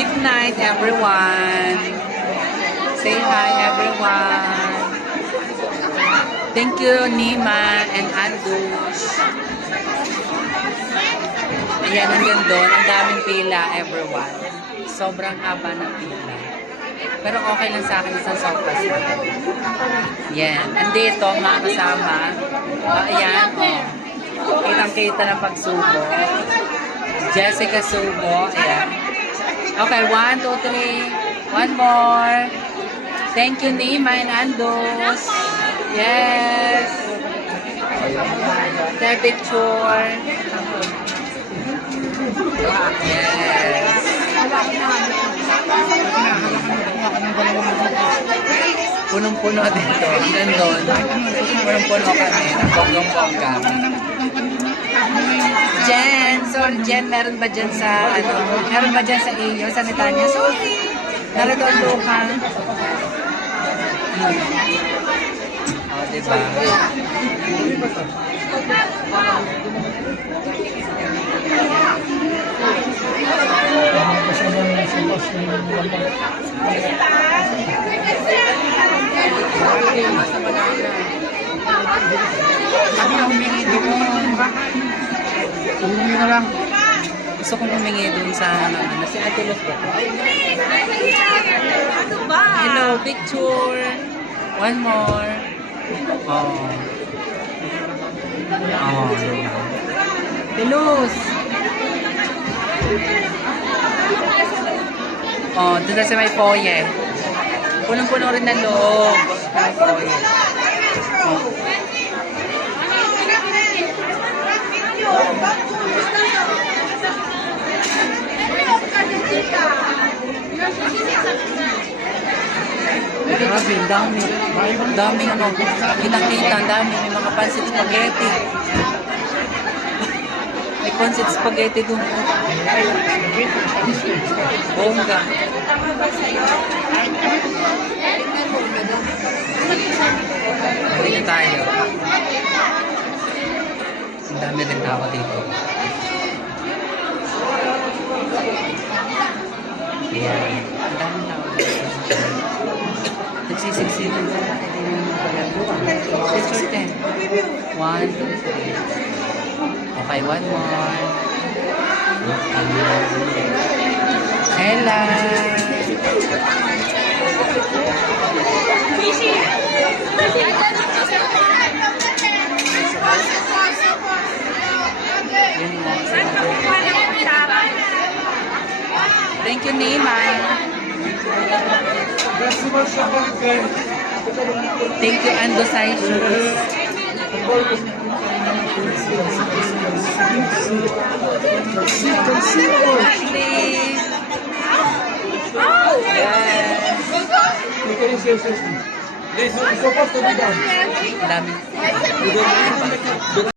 Good night, everyone. Say hi, everyone. Thank you, Nima and Andus. Ayan, hanggang doon. Ang daming pila, everyone. Sobrang haba ng pila. Pero okay lang sa akin isang sopas na. Yan. Andito, mga kasama. Ah, ayan, oh. Kitang-kita ng pagsubo. Jessica Subo. Ayan. Okay, one, two, three. One more. Thank you, Nima and Andos. Yes. Their picture. Yes. Punong-puno dito. Doon. Punong-puno kami. Ng bonggang-bongga. Jen, sorry Jen, meron ba dyan sa, ano, meron ba dyan sa iyo, sa Netanya? Sorry. Narito ang luka. Hmm. Oh, diba? Sabi na humingi doon. Umuwi na lang. Gusto kong humingi doon sa ano, si Ate Luz ko. Hello, picture. One more. Oh. Oh. Luz. Oh, doon na sa may foye. Punong-puno rin ng loob. May foye. Oh. Grabe, dami. Dami, ano, kitang-kita, ang dami. May mga pancit spaghetti. May pancit spaghetti doon. Bongga. Na tayo. Ang dami rin tao dito. Ayan. Ang dami tao dito. Nagsisiksikan sila. Picture 10. One, two, three. Okay, one more. Yun mo. Thank you, Nima. Thank you, Ando Shoes. Ashley. Yes. Dami.